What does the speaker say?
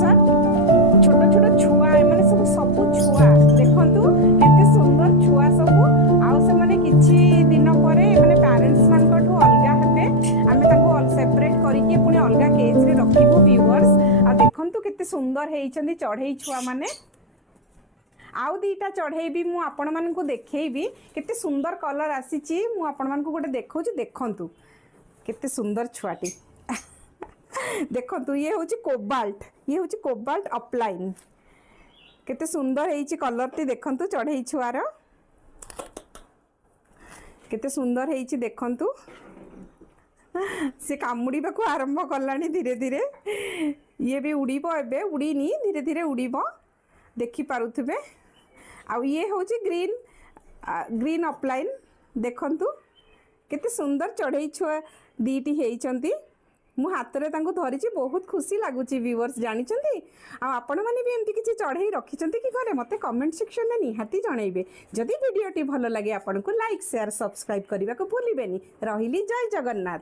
ବର୍ଷା छोट छोट छुआ एमाने सब सब छुआ देखंतु केते सुंदर छुआ सब आउ से माने किछि दिन परे माने पेरेंट्स मान ठू अलगा हेबे आमे ताको सेपरेट करिके पुनी अलगा केज रे रखिबो व्यूअर्स आ देखंतु केते सुंदर हेइचंदी चढ़ई छुआ माने आउ दीटा चढ़ई भी मु आपण मान को देखैबी केते सुंदर कलर आसीची मु आपण मान को गोटे देखौची देखंतु केते सुंदर छुआटी देखंतु ये होची कोबाल्ट अपलाइन केते सुंदर हेइची कलर ती देखंतु चढ़ई छुआर केते सुंदर हेइची देखंतु से कामुड़ीबा को आरंभ कलानी धीरे धीरे ये भी उड़ीबो एबे उड़ीनी धीरे धीरे उड़ीबो देखि पारुथबे आ ये होची ग्रीन अपलाइन देखंतु केते सुंदर चढ़ई छुआ दीटी हेइचंती मु हाथ रे तांको धरिची बहुत खुशी लागुची व्यूअर्स जानिचंती आ आपण माने भी एमती किछि चढ़ई रखिचंती कि घरे मते कमेंट सेक्शन में निहाती जणैबे जदि वीडियोटी भलो लागे आपण को लाइक शेयर सब्सक्राइब करबा को भूलिबेनी रहिली जय जगन्नाथ।